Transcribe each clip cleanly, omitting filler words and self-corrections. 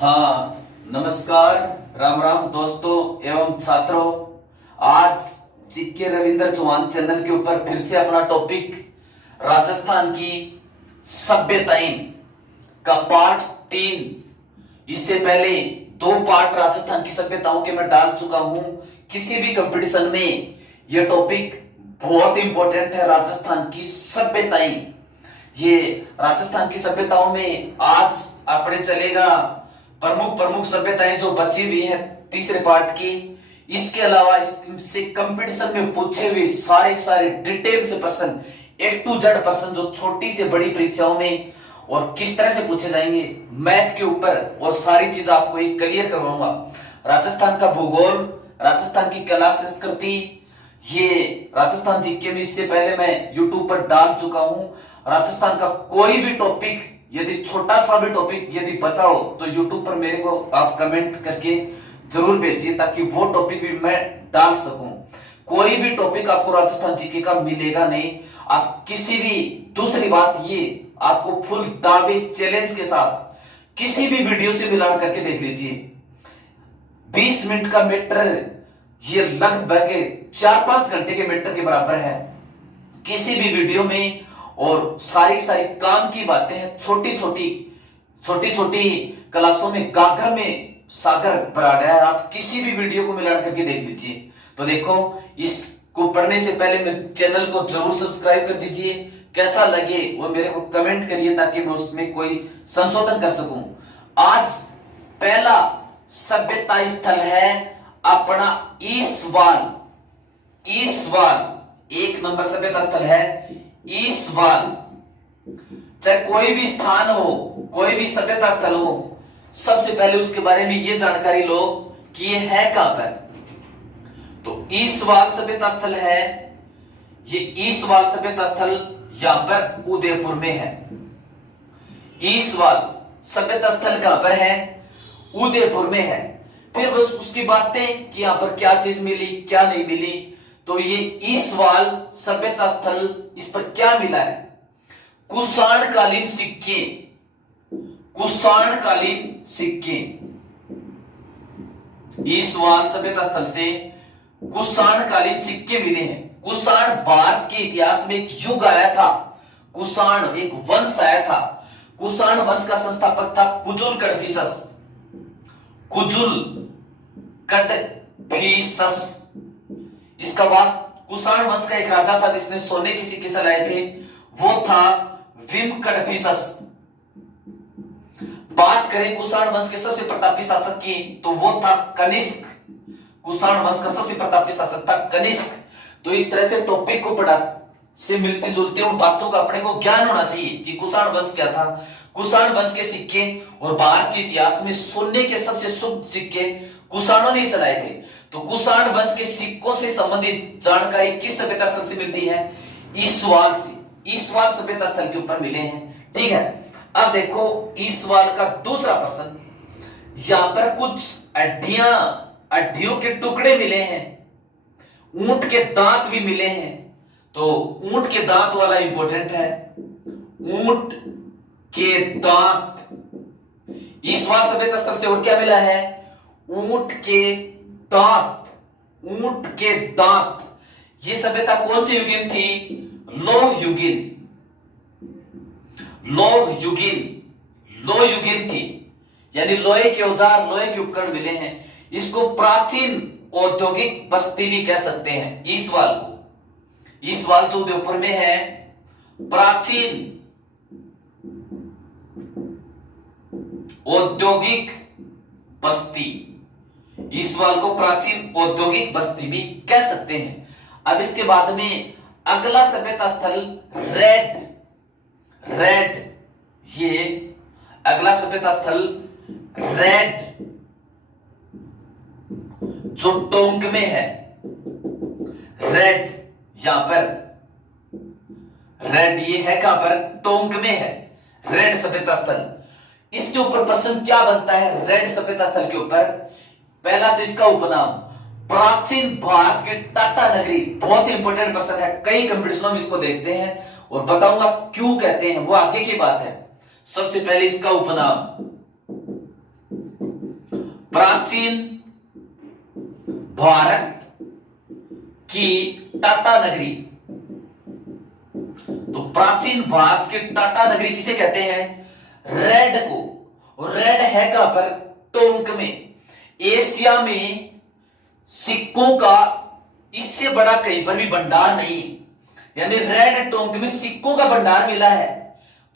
हाँ, नमस्कार, राम राम दोस्तों एवं छात्रों। आज जीके रविंद्र चौहान चैनल के ऊपर फिर से अपना टॉपिक राजस्थान की सभ्यताएं का पार्ट 3। इससे पहले 2 पार्ट राजस्थान की सभ्यताओं के मैं डाल चुका हूं। किसी भी कंपटीशन में यह टॉपिक बहुत इंपॉर्टेंट है। राजस्थान की सभ्यताएं, ये राजस्थान की सभ्यताओं में आज अपने चलेगा प्रमुख सभ्यताएं जो बची हुई है तीसरे पार्ट की। इसके अलावा इससे कंपटीशन में पूछे हुए सारे डिटेल से प्रश्न, A to Z प्रश्न जो छोटी से बड़ी परीक्षाओं में और किस तरह से पूछे जाएंगे मैथ के ऊपर, और सारी चीज आपको एक क्लियर करवाऊंगा। राजस्थान का भूगोल, राजस्थान की कला संस्कृति, ये राजस्थान जीके में इससे पहले मैं यूट्यूब पर डाल चुका हूं। राजस्थान का कोई भी टॉपिक, यदि छोटा सा भी टॉपिक यदि बचा हो तो यूट्यूब पर मेरे को आप कमेंट करके जरूर भेजिए, ताकि वो टॉपिक भी मैं डाल सकूं। कोई भी टॉपिक आपको राजस्थान जीके का मिलेगा नहीं। आप किसी भी, दूसरी बात ये, आपको फुल दावे चैलेंज के साथ किसी भी वीडियो से मिला करके देख लीजिए। 20 मिनट का मैटर ये लगभग 4-5 घंटे के मैटर के बराबर है किसी भी वीडियो में। और सारी काम की बातें हैं, छोटी छोटी क्लासों में गागर में सागर भरा गया है। आप किसी भी वीडियो को मिला करके देख लीजिए। तो देखो, इसको पढ़ने से पहले मेरे चैनल को जरूर सब्सक्राइब कर दीजिए। कैसा लगे वो मेरे को कमेंट करिए, ताकि मैं उसमें कोई संशोधन कर सकूं। आज पहला सभ्यता स्थल है अपना ईसवाल। ईसवाल 1 नंबर सभ्यता स्थल है ईसवाल। चाहे कोई भी स्थान हो, कोई भी सभ्यता स्थल हो, सबसे पहले उसके बारे में ये जानकारी लो कि ये है कहां पर। तो ईसवाल सभ्यता स्थल है, ये ईसवाल सभ्यता स्थल यहां पर उदयपुर में है। ईसवाल सभ्यता स्थल कहां पर है? उदयपुर में है। फिर बस उसकी बातें कि यहां पर क्या चीज मिली, क्या नहीं मिली। तो ये ईसवाल सभ्यता स्थल, इस पर क्या मिला है? कुषाणकालीन सिक्के, कुषाणकालीन सिक्के। ईसवाल सभ्यता स्थल से कुषाणकालीन सिक्के मिले हैं। कुषाण भारत के इतिहास में एक युग आया था। कुषाण एक वंश आया था। कुषाण वंश का संस्थापक था कुजुल कड़फिसस। कुजुल कड़फिसस इसका कुषाण वंश का एक राजा था जिसने सोने के सिक्के चलाए थे, वो था विम कड़फिसस। बात करें कुषाण वंश के सबसे प्रतापी शासक की, तो वो था कनिष्क। कुषाण वंश का सबसे प्रतापी शासक था कनिष्क। तो इस तरह से टॉपिक को पढ़ा से मिलती जुलती उन बातों का अपने को ज्ञान होना चाहिए कि कुषाण वंश क्या था। कुषाण वंश के सिक्के और भारत के इतिहास में सोने के सबसे शुद्ध सिक्के कुषाणों ने चलाए थे। तो कुषाण वंश के सिक्कों से संबंधित जानकारी किस सभ्यता स्थल से मिलती है? ईसवाल से। ईसवाल सभ्यता स्थल के ऊपर मिले हैं। ठीक है, अब देखो ईसवाल का दूसरा प्रश्न। यहां पर कुछ हड्डियों के टुकड़े मिले हैं, ऊंट के दांत भी मिले हैं। तो ऊंट के दांत वाला इंपॉर्टेंट है। ऊंट के दांत ईसवाल सभ्यता स्थल से। और क्या मिला है? ऊंट के दांत। ऊंट के दांत। ये सभ्यता कौन सी युगीन थी? लौह युगीन। लौह युगीन, लौह युगीन थी। यानी लोहे के औजार, लोहे के उपकरण मिले हैं। इसको प्राचीन औद्योगिक बस्ती भी कह सकते हैं ईसवाल को। ईसवाल जो उदयपुर में है, प्राचीन औद्योगिक बस्ती। ईसवाल को प्राचीन औद्योगिक बस्ती भी कह सकते हैं। अब इसके बाद में अगला सभ्यता स्थल रेड। ये अगला सभ्यता स्थल रेड जो टोंक में है। रेड, यहां पर रेड, ये है कहां पर? टोंक में है रेड सभ्यता स्थल। इसके ऊपर प्रश्न क्या बनता है रेड सभ्यता स्थल के ऊपर? पहला तो इसका उपनाम, प्राचीन भारत की टाटा नगरी। बहुत इंपॉर्टेंट प्रश्न है, कई कंपटीशनों में इसको देखते हैं और बताऊंगा क्यों कहते हैं, वो आगे की बात है। सबसे पहले इसका उपनाम प्राचीन भारत की टाटा नगरी। तो प्राचीन भारत की टाटा नगरी किसे कहते हैं? रेड को। और रेड है कहां पर? टोंक में। एशिया में सिक्कों का इससे बड़ा कहीं पर भी भंडार नहीं, यानी रेड टोंक में सिक्कों का भंडार मिला है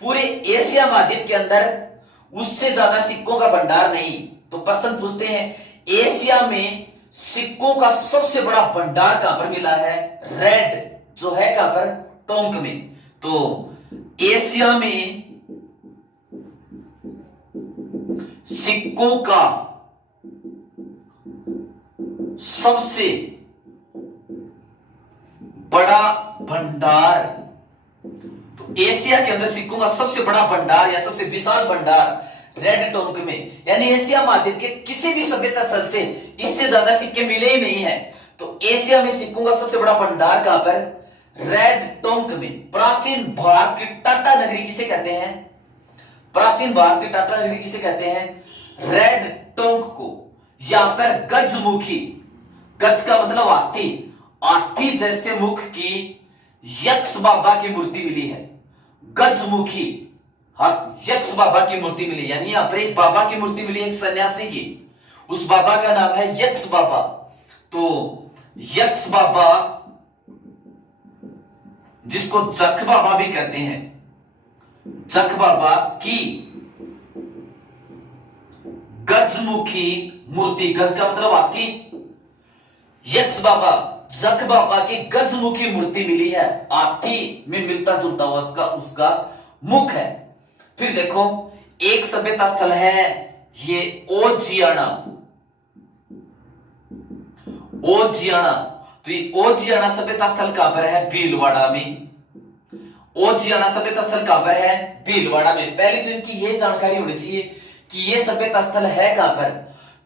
पूरे एशिया महाद्वीप के अंदर, उससे ज्यादा सिक्कों का भंडार नहीं। तो प्रश्न पूछते हैं एशिया में सिक्कों का सबसे बड़ा भंडार कहां पर मिला है? रेड जो है कहां पर? टोंक में। तो एशिया में सिक्कों का सबसे बड़ा भंडार, तो एशिया के अंदर सिक्कों का सबसे बड़ा भंडार या सबसे विशाल भंडार रेड टोंक में, यानी एशिया महाद्वीप के किसी भी सभ्यता स्थल से इससे ज्यादा सिक्के मिले ही नहीं है। तो एशिया में सिक्कों का सबसे बड़ा भंडार कहां पर? रेड टोंक में। प्राचीन भारत की टाटा नगरी किसे कहते हैं? प्राचीन भारत की टाटा नगरी किसे कहते हैं? रेड टोंक को। यहां पर गजमुखी, गज का मतलब हाथी, हाथी जैसे मुख की यक्ष बाबा की मूर्ति मिली है। गजमुखी यक्ष बाबा की मूर्ति मिली, यानी यहां पर एक बाबा की मूर्ति मिली, एक सन्यासी की। उस बाबा का नाम है यक्ष बाबा। तो यक्ष बाबा, जिसको जख बाबा भी कहते हैं, जख बाबा की गजमुखी मूर्ति, गज का मतलब हाथी, यक्ष बाबा, जख बाबा की गजमुखी मूर्ति मिली है। हाथी में मिलता जुलता हुआ उसका मुख है। फिर देखो एक सभ्यता स्थल है ये ओजियाना। ओजियाना, तो ये ओजियाना सभ्यता स्थल कहां पर है? भीलवाड़ा में। ओजियाना सभ्यता स्थल कहां पर है? भीलवाड़ा में। पहले तो इनकी ये जानकारी होनी चाहिए कि ये सभ्यता स्थल है कहां पर।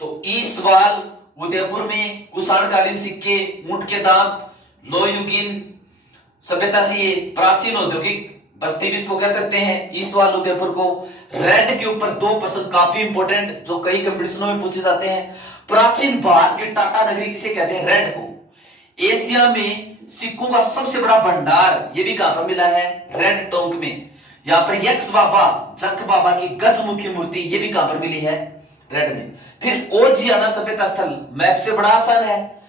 तो ईसवाल उदयपुर में कुषाणकालीन सिक्के, ऊंट के दांत, लोयुगीन सभ्यता से ये प्राचीन औद्योगिक बस्ती भी इसको कह सकते हैं, ईसवाल उदयपुर को। रेड के ऊपर 2 प्रश्न काफी इंपॉर्टेंट जो कई कंपटीशनों में पूछे जाते हैं। प्राचीन भारत की टाटा नगरी किसे कहते हैं? रेड को। एशिया में सिक्कों का सबसे बड़ा भंडार ये भी कहां पर मिला है? रेड टोंक में। यहां पर यक्ष बाबा, जख बाबा की गजमुखी मूर्ति ये भी कहां पर मिली है? रेड में। फिर ओजियाना सभ्यता स्थल मैप से बड़ा आसान है,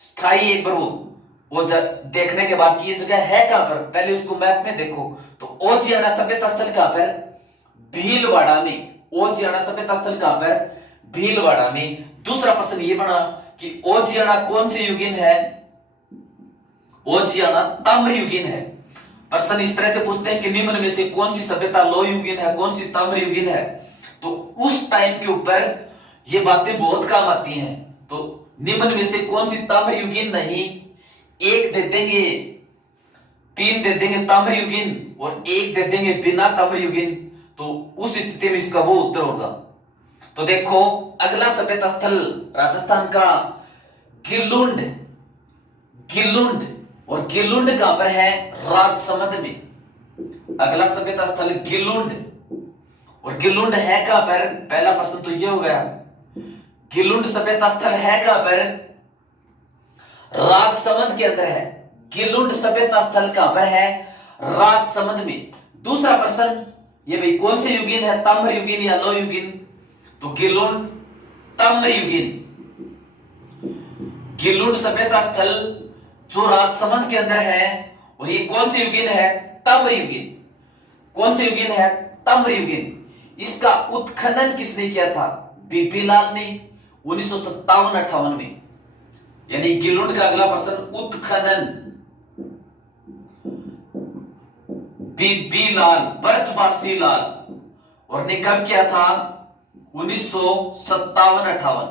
स्थायी एक बार वो देखने के बाद कि ये जगह है कहां पर, पहले उसको मैप में देखो। तो ओजियाना सभ्यता स्थल कहां पर? भीलवाड़ा में। ओजियाना सभ्यता स्थल कहां पर? भीलवाड़ा में। दूसरा प्रश्न ये बना कि ओजियाना कौन से युगीन है? ओजियाना ताम्र युगीन है। प्रश्न इस तरह से पूछते हैं कि निम्न में से कौन सी सभ्यता लो युगीन है, कौन सी ताम्र युगीन है। तो उस टाइम के ऊपर ये बातें बहुत काम आती हैं। तो निम्न में से कौन सी ताम्र युगीन नहीं, 1 दे देंगे, 3 दे देंगे ताम्र युगीन और 1 दे देंगे बिना ताम्र युगीन। तो उस स्थिति में इसका वो उत्तर होगा। तो देखो अगला सभ्यता स्थल राजस्थान का गिलुंड। गिलुंड, और गिलुंड कहां पर है? राजसमंद में। अगला सभ्यता स्थल गिलुंड, और गिलुंड है कहां पर? पहला प्रश्न तो ये हो गया, गिलुंड सभ्यता स्थल है कहां पर? राजसमंद के अंदर है। गिलुंड सभ्यता स्थल कहां पर है? राजसमंद में। दूसरा प्रश्न ये भाई कौन से युगीन है, ताम्र युगीन या लो युगीन? तो गिलुंड ताम्र युगीन। गिलुंड सभ्यता स्थल जो राजसमंद के अंदर है, और ये कौन से युगीन है? ताम्र युगीन। कौन से युगीन है? ताम्र युगीन। इसका उत्खनन किसने किया था? बीबीलाल ने 1957-58 में। यानी गिलुंड का अगला प्रश्न उत्खनन, बीबीलाल, ब्रजवासी लाल, और ने कब किया था? 1957-58।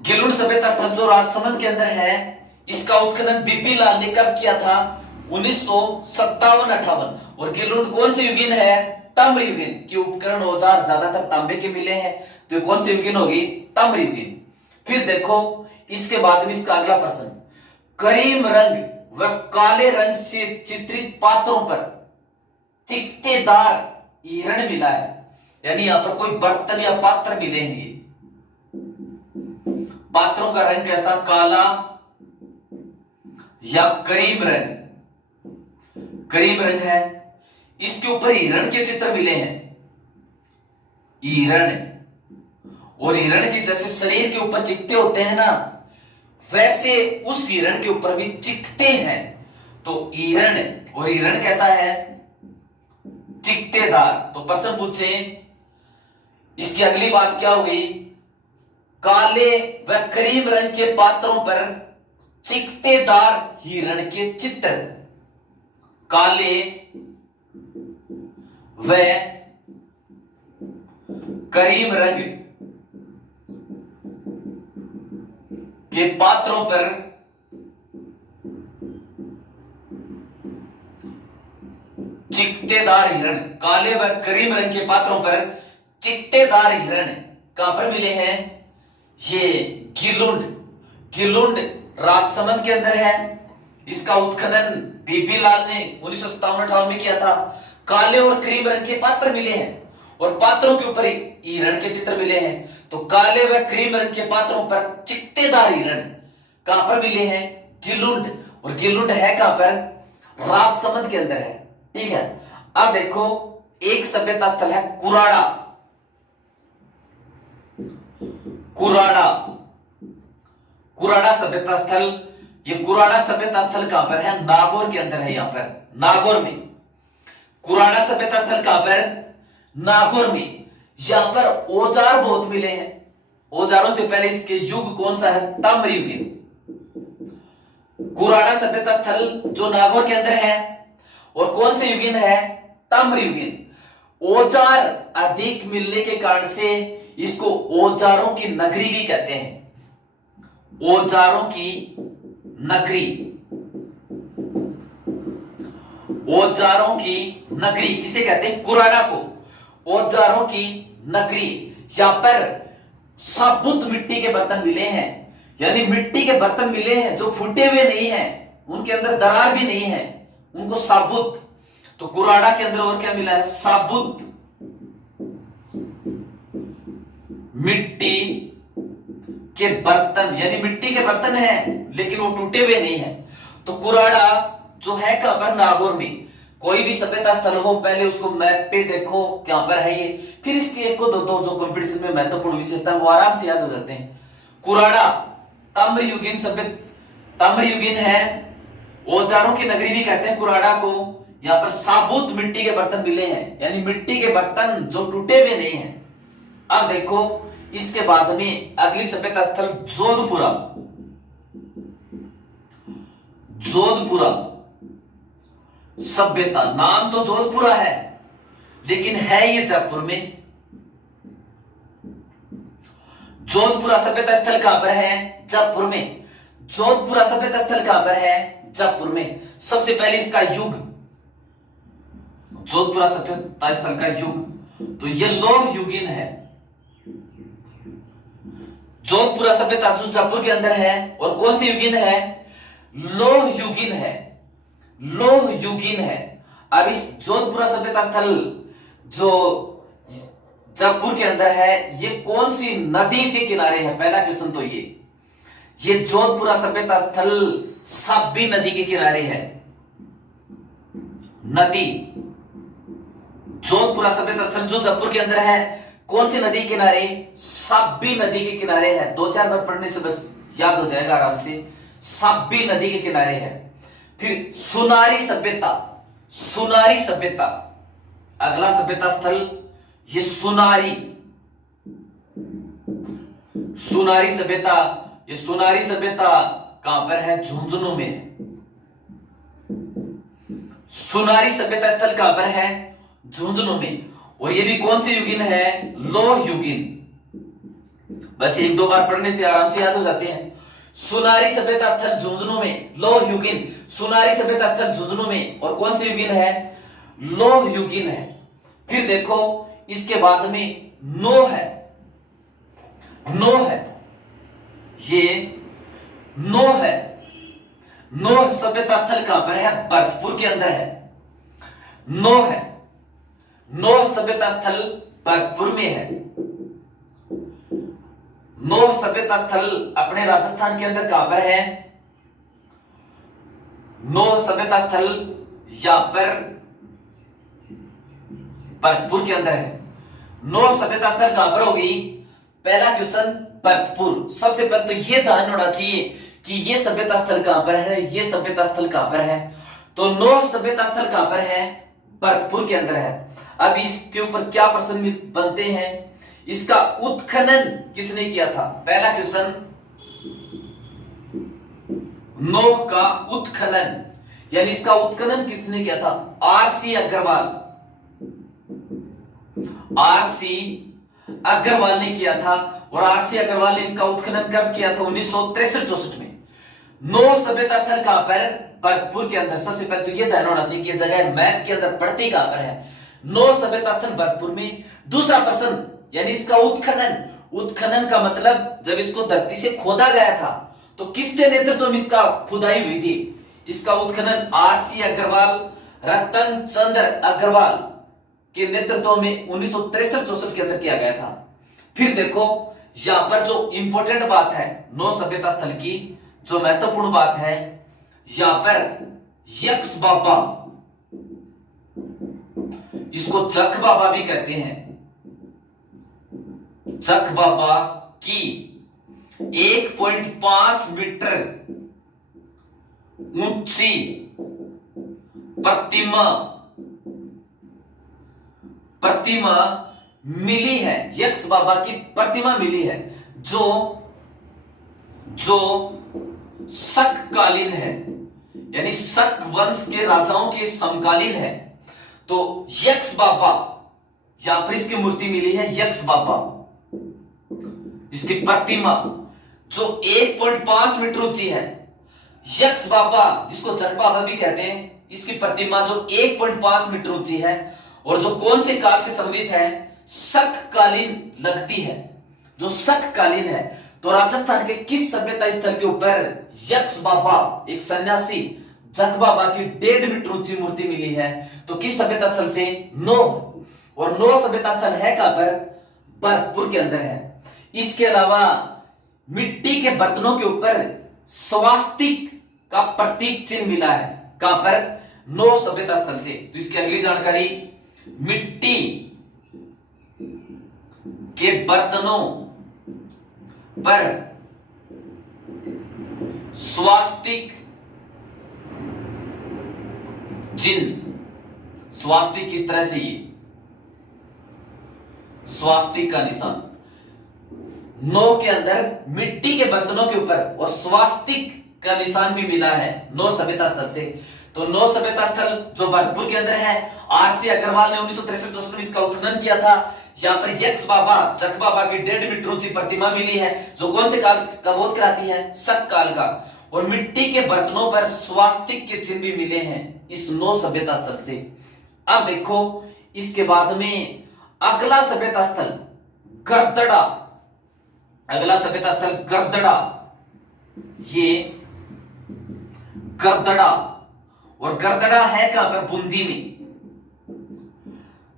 गिलुंड सभ्यता स्थल जो राजसमंद के अंदर है, इसका उत्खनन बीबीलाल ने कब किया था? 1957-58। और गिलुंड कौन से युगीन है? ताम्र युगीन की उपकरण औजार ज्यादातर तांबे के मिले हैं, तो ये कौन सी युगीन होगी? ताम्र युगीन। फिर देखो इसके बाद में इसका अगला प्रश्न, करीम रंग व काले रंग से चित्रित पात्रों पर चिकटेदार हिरण मिला है, यानी यहां पर कोई बर्तन या पात्र मिले हैं। पात्रों का रंग कैसा, काला या क्रीम रंग, क्रीम रंग है। इसके ऊपर हिरण के चित्र मिले हैं, हिरण, और हिरण के जैसे शरीर के ऊपर चिकते होते हैं ना, वैसे उस हिरण के ऊपर भी चिकते हैं। तो हिरण, और हिरण कैसा है, चिकतेदार। तो प्रश्न पूछे, इसकी अगली बात क्या हो गई, काले व क्रीम रंग के पात्रों पर चिकतेदार हिरण के चित्र, काले व क्रीम रंग के पात्रों पर चिकटेदार हिरण, काले व क्रीम रंग के पात्रों पर चिकटेदार हिरण कहां पर मिले हैं, ये गिलुंड, गिलुंड राजसमंद के अंदर है। इसका उत्खनन बीपी लाल ने 1957-58 में किया था। काले और क्रीम रंग के पात्र मिले हैं और पात्रों के ऊपर हिरण के चित्र मिले हैं। तो काले व क्रीम रंग के पात्रों पर चिकटेदार हिरण कहां पर मिले हैं, गिलुंड, और गिलुंड है कहां पर, राजसमंद के अंदर है। ठीक है, अब देखो एक सभ्यता स्थल है कुराड़ा, कुराड़ा, कुराड़ा सभ्यता स्थल। ये कुराड़ा सभ्यता स्थल कहां पर है, नागौर के अंदर है। यहां पर नागौर में कुराड़ा सभ्यता स्थल कहां पर, नागौर में। यहां पर औजार बहुत मिले हैं। औजारों से पहले इसके युग कौन सा है, ताम्रयुगीन। कुराड़ा सभ्यता स्थल जो नागौर के अंदर है, और कौन से युगीन है, ताम्रयुगीन। औजार अधिक मिलने के कारण से इसको औजारों की नगरी भी कहते हैं, औजारों की नगरी, औजारों की नगरी किसे कहते हैं, कुराड़ा को, औजारों की नगरी। यहां पर साबुत मिट्टी के बर्तन मिले हैं, यानी मिट्टी के बर्तन मिले हैं जो फूटे हुए नहीं हैं, उनके अंदर दरार भी नहीं है, उनको साबुत। तो कुराड़ा के अंदर और क्या मिला है, साबुत मिट्टी के बर्तन, यानी मिट्टी के बर्तन हैं लेकिन वो टूटे हुए नहीं है। तो कुराड़ा जो है कहां पर, नागौर में। कोई भी सभ्यता स्थल हो पहले उसको मैप पे देखो कहां पर है ये, फिर इसकी एक को दो जो कंपटीशन में महत्वपूर्ण विशेषता वो आराम से याद हो जाते हैं। कुराड़ा ताम्रयुगीन सभ्य, ताम्रयुगीन है, औजारों की नगरी भी कहते हैं कुराड़ा को। यहां पर साबुत मिट्टी के बर्तन मिले हैं, यानी मिट्टी के बर्तन जो टूटे हुए नहीं हैं। अब देखो इसके बाद में अगली सभ्यता स्थल जोधपुरा, जोधपुरा सभ्यता। नाम तो जोधपुरा है लेकिन है ये जयपुर में। जोधपुरा सभ्यता स्थल कहां पर है, जयपुर में। जोधपुरा सभ्यता स्थल कहां पर है, जयपुर में। सबसे पहले इसका युग, जोधपुरा सभ्यता स्थल का युग, तो ये लौह युगीन है। जोधपुरा सभ्यता जो जयपुर के अंदर है, और कौन सी युगीन है, लौह युगीन है, लौह युगीन है। अब इस जोधपुरा सभ्यता स्थल जो जयपुर के अंदर है, ये कौन सी नदी के किनारे है, पहला क्वेश्चन तो ये जोधपुरा सभ्यता स्थल साबी नदी के किनारे है। नदी, जोधपुरा सभ्यता स्थल जो जयपुर के अंदर है, कौन सी नदी के किनारे, साबी नदी के किनारे है। 2-4 बार पढ़ने से बस याद हो जाएगा आराम से, साबी नदी के किनारे है। फिर सुनारी सभ्यता, सुनारी सभ्यता अगला सभ्यता स्थल, ये सुनारी, सुनारी सभ्यता। ये सुनारी सभ्यता कहां पर है, झुंझुनू में है। सुनारी सभ्यता स्थल कहां पर है, झुंझुनू में। और ये भी कौन सी युगीन है, लौह युगीन। बस 1-2 बार पढ़ने से आराम से याद हो जाते हैं। सुनारी सभ्यता स्थल झुंझुनू में, लौह युगीन। सुनारी सभ्यता स्थल झुंझुनू में, और कौन सी युगीन है, लौह युगीन है। फिर देखो इसके बाद में नो है, नो है, ये नो है। नो सभ्यता स्थल कहां पर है, भरतपुर के अंदर है। नो है, नो सभ्यता स्थल भरतपुर में है। नौह सभ्यता स्थल अपने राजस्थान के अंदर कहां पर है? नौह सभ्यता स्थल यहां पर भरतपुर के अंदर है। नौह सभ्यता स्थल कहां पर होगी? पहला क्वेश्चन भरतपुर। सबसे पहले तो यह ध्यान होना चाहिए कि यह सभ्यता स्थल कहां पर है, यह सभ्यता स्थल कहां पर है। तो नौह सभ्यता स्थल कहां पर है? भरतपुर के अंदर है। अब इसके ऊपर क्या प्रश्न बनते हैं? इसका उत्खनन किसने किया था? पहला क्वेश्चन, नौह का उत्खनन यानी इसका उत्खनन किसने किया था? आरसी अग्रवाल। आरसी अग्रवाल ने किया था। और आरसी अग्रवाल ने इसका उत्खनन कब किया था? 1963-64 में। नौह सभ्यता स्थल कहां पर? भरतपुर के अंदर। सबसे पहले तो यह ध्यान होना चाहिए कि जगह मैप के अंदर पड़ती कहां पर है? नौह सभ्यता स्थल भरतपुर में। दूसरा प्रश्न, यानी इसका उत्खनन। उत्खनन का मतलब जब इसको धरती से खोदा गया था तो किसके नेतृत्व में इसका खुदाई हुई थी? इसका उत्खनन आरसी अग्रवाल, रतन चंद्र अग्रवाल के नेतृत्व में 1963-64 के अंदर किया गया था। फिर देखो यहां पर जो इंपॉर्टेंट बात है नौह सभ्यता स्थल की, जो महत्वपूर्ण बात है, यहां पर यक्ष बाबा, इसको जख बाबा भी कहते हैं। जख बाबा की 1.5 मीटर ऊंची प्रतिमा मिली है। यक्ष बाबा की प्रतिमा मिली है जो शककालीन है, यानी शक वंश के राजाओं के समकालीन है। तो यक्ष बाबा, यहां पर इसकी मूर्ति मिली है, यक्ष बाबा, इसकी प्रतिमा जो 1.5 मीटर ऊंची है। यक्ष बाबा, जिसको जख बाबा भी कहते हैं, इसकी प्रतिमा जो 1.5 मीटर ऊंची है और जो कौन से काल से संबंधित है? शककालीन लगती है, जो शककालीन है। तो राजस्थान के किस सभ्यता स्थल के ऊपर यक्ष बाबा, एक सन्यासी जख बाबा की 1.5 मीटर ऊंची मूर्ति मिली है? तो किस सभ्यता स्थल से? नौह। और नौह सभ्यता स्थल है कहां पर? भरतपुर के अंदर है। इसके अलावा मिट्टी के बर्तनों के ऊपर स्वास्तिक का प्रतीक चिन्ह मिला है। कहां पर? नौह सभ्यता स्थल से। तो इसकी अगली जानकारी, मिट्टी के बर्तनों पर स्वास्तिक चिन्ह। स्वास्तिक किस तरह से? ये स्वास्तिक का निशान नौह के अंदर मिट्टी के बर्तनों के ऊपर और स्वास्तिक का निशान भी मिला है नौह सभ्यता स्थल से। तो नौह सभ्यता स्थल जो भरतपुर के अंदर है, आरसी अग्रवाल ने 1963-64 में इसका उत्खनन किया था। यहां पर यक्ष बाबा, जख बाबा की 1.5 मीटर ऊंची प्रतिमा मिली है जो कौन से काल का बोध कराती है? शक काल का। और मिट्टी के बर्तनों पर स्वास्तिक के चिन्ह भी मिले हैं इस नौह सभ्यता स्थल से। अब देखो इसके बाद में अगला सभ्यता स्थल गरदड़ा। अगला सभ्यता स्थल गरदड़ा। ये गरदड़ा, और गरदड़ा है कहां पर? बूंदी में।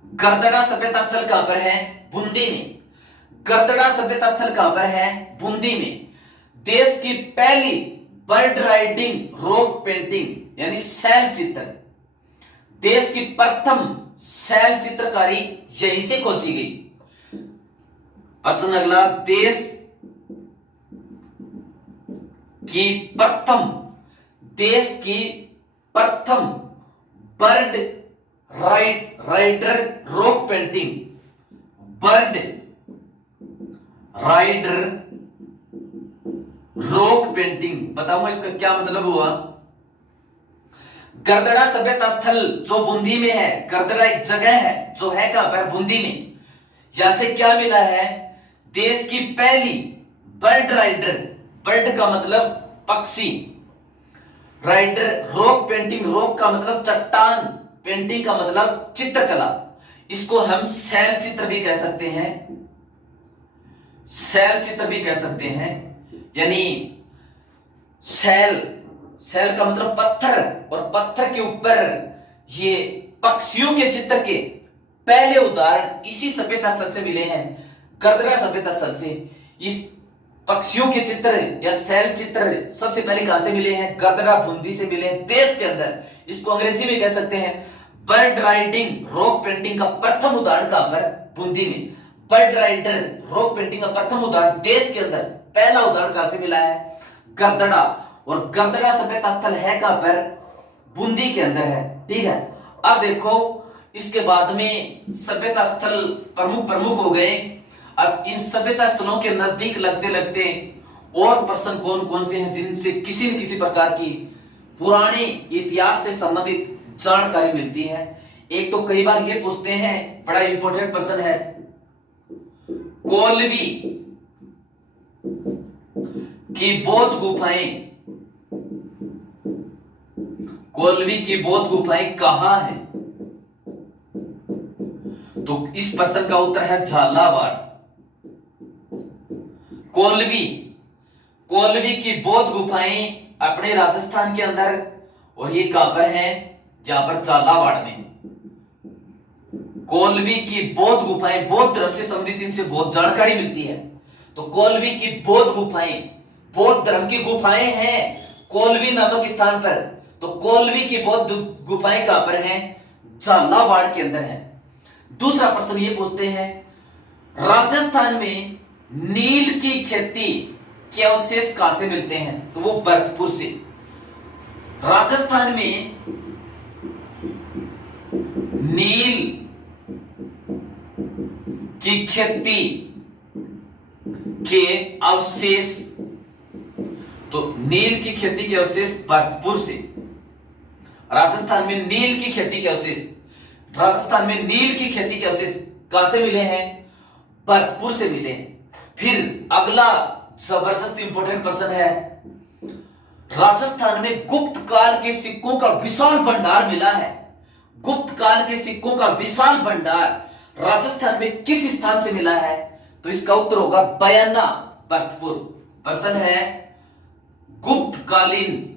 गरदड़ा सभ्यता स्थल कहां पर है? बूंदी में। गरदड़ा सभ्यता स्थल कहां पर है? बूंदी में। देश की पहली बर्ड राइडिंग रॉक पेंटिंग यानी शैल चित्र, देश की प्रथम शैल चित्रकारी यहीं से खोजी गई। प्रश्न अगला, देश की प्रथम bird rider rock painting, bird rider rock painting, बताऊंगा इसका क्या मतलब हुआ। गरदड़ा सभ्यता स्थल जो बूंदी में है, गरदड़ा एक जगह है जो है कहां पर? बूंदी में। यहां से क्या मिला है? देश की पहली बर्ड राइडर, बर्ड का मतलब पक्षी, राइडर रॉक पेंटिंग, रॉक का मतलब चट्टान, पेंटिंग का मतलब चित्रकला। इसको हम शैल चित्र भी कह सकते हैं, शैल चित्र भी कह सकते हैं। यानी शैल, शैल का मतलब पत्थर, और पत्थर के ऊपर ये पक्षियों के चित्र के पहले उदाहरण इसी सभ्यता स्थल से मिले हैं, गरदड़ा सभ्यता स्थल से। इस पक्षियों के चित्र या शैल चित्र सबसे पहले कहां से मिले हैं? गर्दगा बूंदी से मिले हैं, देश के अंदर। इसको अंग्रेजी में कह सकते हैं बर्ड राइडिंग रॉक पेंटिंग का प्रथम उदाहरण कहां पर? बूंदी में। बर्ड राइडर रॉक पेंटिंग का प्रथम उदाहरण देश के अंदर, पहला उदाहरण कहां से मिला है? गर्दड़ा। और गर्दड़ा सभ्यता स्थल है कहां पर? बूंदी के अंदर है। ठीक है, अब देखो इसके बाद में सभ्यता स्थल प्रमुख हो गए। अब इन सभ्यता स्थलों के नजदीक लगते लगते और प्रश्न कौन कौन से हैं जिनसे किसी न किसी प्रकार की पुराने इतिहास से संबंधित जानकारी मिलती है। एक तो कई बार ये पूछते हैं, बड़ा इंपॉर्टेंट प्रश्न है, कोलवी की बौद्ध गुफाएं, कोलवी की बौद्ध गुफाएं कहां हैं? तो इस प्रश्न का उत्तर है झालावाड़। कोलवी की बौद्ध गुफाएं अपने राजस्थान के अंदर, और ये कहां पर है? यहां पर झालावाड़ में। कोलवी की बौद्ध गुफाएं, बौद्ध धर्म से संबंधित इनसे बहुत जानकारी मिलती है। तो कोलवी की बौद्ध गुफाएं, बौद्ध धर्म की गुफाएं हैं कोलवी नामक स्थान पर। तो कोलवी की बौद्ध गुफाएं कहां पर हैं? झालावाड़ के अंदर है। दूसरा प्रश्न ये पूछते हैं, राजस्थान में नील की खेती के अवशेष कहां से मिलते हैं? तो वो भरतपुर से। राजस्थान में नील की खेती के अवशेष, तो नील की खेती के अवशेष भरतपुर से। राजस्थान में नील की खेती के अवशेष, राजस्थान में नील की खेती के अवशेष कहां से मिले हैं? भरतपुर से मिले हैं। फिर अगला जबरदस्त इंपॉर्टेंट प्रश्न है, राजस्थान में गुप्त काल के सिक्कों का विशाल भंडार मिला है। गुप्त काल के सिक्कों का विशाल भंडार राजस्थान में किस स्थान से मिला है? तो इसका उत्तर होगा बयाना, भरतपुर। प्रश्न है, गुप्त कालीन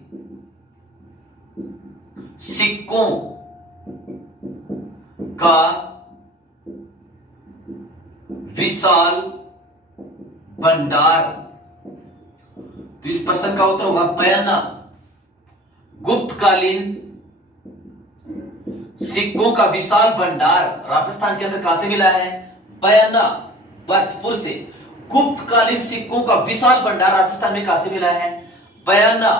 सिक्कों का विशाल भंडार, तो इस प्रश्न का उत्तर होगा बयाना। गुप्तकालीन सिक्कों का विशाल भंडार राजस्थान के अंदर कहां से मिला है? बयाना, भरतपुर से। गुप्तकालीन सिक्कों का विशाल भंडार राजस्थान में कहां से मिला है? बयाना,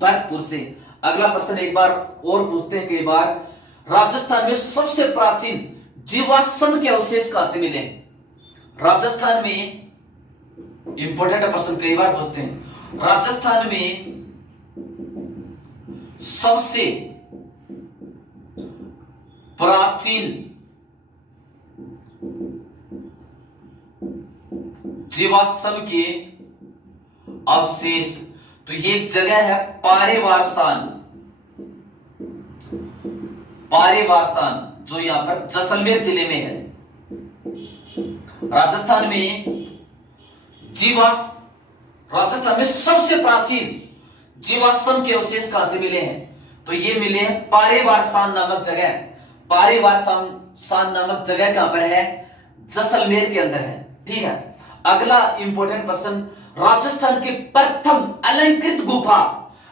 भरतपुर से। अगला प्रश्न एक बार और पूछते हैं, कई बार, राजस्थान में सबसे प्राचीन जीवाश्म के अवशेष कहां से मिले? राजस्थान में, इंपॉर्टेंट प्रश्न कई बार पूछते हैं, राजस्थान में सबसे प्राचीन जीवाश्म के अवशेष, तो ये एक जगह है पारेवारसान, पारेवारसान, जो यहां पर जैसलमेर जिले में है। राजस्थान में राजस्थान में सबसे प्राचीन जीवाश्म के अवशेष कहां से मिले हैं? तो ये मिले हैं पारेवारसान नामक जगह। पारेवारसान नामक जगह कहां पर है? जैसलमेर के अंदर है। ठीक है, अगला इंपॉर्टेंट प्रश्न, राजस्थान की प्रथम अलंकृत गुफा।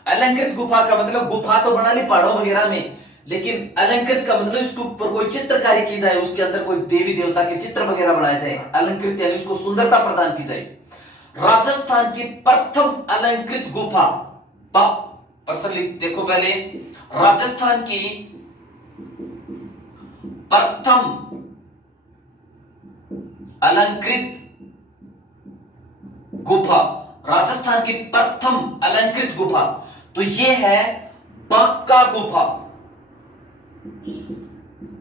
अलंकृत गुफा का मतलब गुफा तो बना ली पहाड़ों वगैरह में, लेकिन अलंकृत का मतलब इसके ऊपर कोई चित्रकारी की जाए, उसके अंदर कोई देवी देवता के चित्र वगैरह बनाए जाए। अलंकृत यानी उसको सुंदरता प्रदान की जाए। राजस्थान की प्रथम अलंकृत गुफा, प्रश्न देखो पहले, राजस्थान की प्रथम अलंकृत गुफा, राजस्थान की प्रथम अलंकृत गुफा, तो यह है बांका गुफा।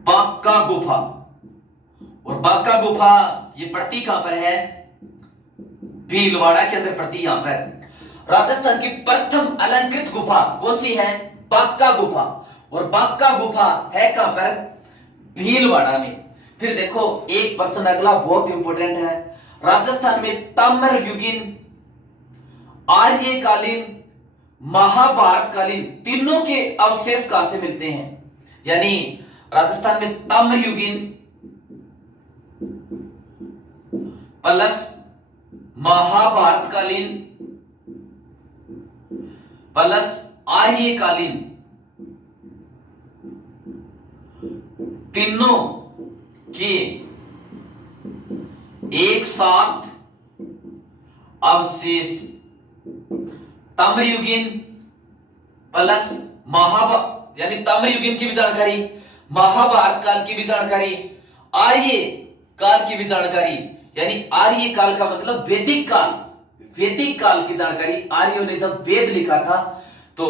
बांका गुफा, और बांका गुफा ये पड़ती कहां पर है? भीलवाड़ा के अंदर पड़ती, यहां पर। राजस्थान की प्रथम अलंकृत गुफा कौन सी है? बांका गुफा, और बांका गुफा है कहां पर? भीलवाड़ा में। फिर देखो एक प्रश्न अगला बहुत इंपॉर्टेंट है, राजस्थान में ताम्रयुगीन, आर्यकालीन, महाभारतकालीन तीनों के अवशेष कहां से मिलते हैं? यानी राजस्थान में ताम्रयुगीन प्लस महाभारतकालीन प्लस आर्यकालीन, तीनों के एक साथ अवशेष ताम्रयुगीन प्लस यानी ताम्रयुगीन की भी जानकारी, महाभारत काल की भी जानकारी, आर्य काल की भी जानकारी, यानी आर्य काल का मतलब वैदिक काल, वैदिक काल की जानकारी। आर्यों ने जब वेद लिखा था तो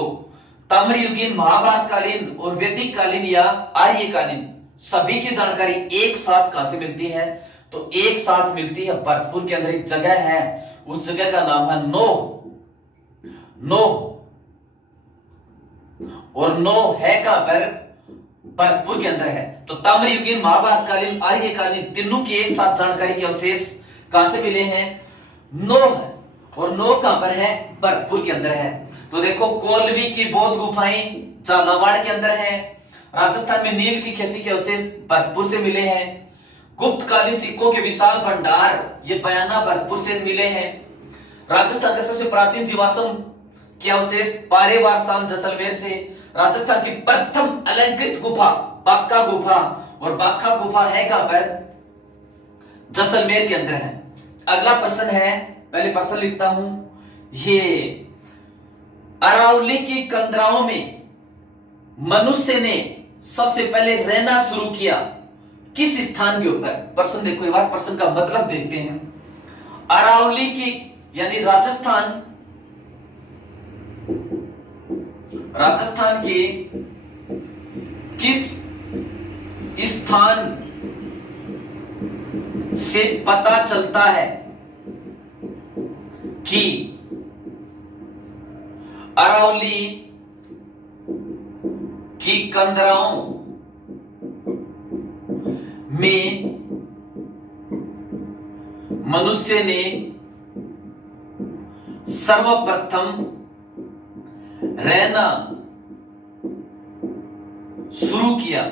ताम्रयुगीन, महाभारतकालीन और वैदिक कालीन या आर्यकालीन सभी की जानकारी एक साथ कहां से मिलती है? तो एक साथ मिलती है भरतपुर के अंदर एक जगह है, उस जगह का नाम है नोह। नोह, और नोह है कहां पर? भरतपुर के अंदर है। तो ताम्रयुगीन, महाभारतकालीन, आर्यकालीन तीनों की एक साथ जानकारी के अवशेष कहां से मिले हैं? नोह, और नोह कहां पर है? भरतपुर के अंदर है। तो देखो कोलवी की बौद्ध गुफाएं झालावाड़ के अंदर है। राजस्थान में नील की खेती के अवशेष भरतपुर से मिले हैं। गुप्तकालीन सिक्कों के विशाल भंडार ये बयाना भरतपुर से मिले हैं। राजस्थान का सबसे प्राचीन जीवाश्म के अवशेष पारेवारसाम जैसलमेर से। राजस्थान की प्रथम अलंकृत गुफा बांका गुफा, और बांका गुफा है कहां पर? जैसलमेर के अंदर है। अगला प्रश्न है, पहले प्रश्न लिखता हूं, ये अरावली की कंदराओं में मनुष्य ने सबसे पहले रहना शुरू किया किस स्थान के ऊपर? प्रश्न देखो एक बार, प्रश्न का मतलब देखते हैं। अरावली की यानी राजस्थान, राजस्थान के किस स्थान से पता चलता है कि अरावली की कंदराओं में मनुष्य ने सर्वप्रथम रहना शुरू किया?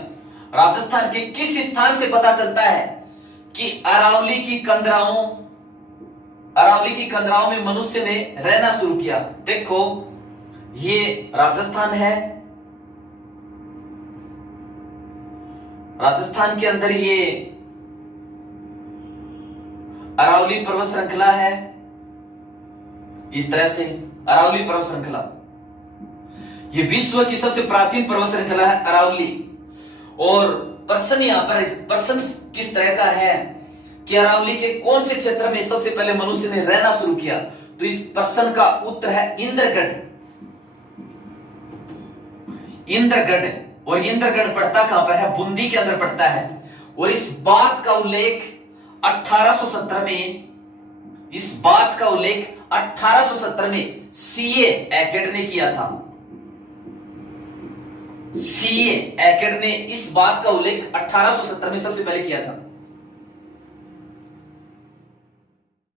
राजस्थान के किस स्थान से पता चलता है कि अरावली की कंदराओं में मनुष्य ने रहना शुरू किया? देखो ये राजस्थान है, राजस्थान के अंदर ये अरावली पर्वत श्रृंखला है, इस तरह से अरावली पर्वत श्रृंखला, ये विश्व की सबसे प्राचीन पर्वत श्रृंखला है अरावली। और प्रश्न यहां पर प्रश्न किस तरह का है कि अरावली के कौन से क्षेत्र में सबसे पहले मनुष्य ने रहना शुरू किया? तो इस प्रश्न का उत्तर है इंद्रगढ़। इंद्रगढ़, और इंद्रगढ़ पड़ता कहां पर है? बूंदी के अंदर पड़ता है। और इस बात का उल्लेख 1870 में, इस बात का उल्लेख 1870 में सीए एकड ने किया था। सीए एकड ने इस बात का उल्लेख 1870 में सबसे पहले किया था।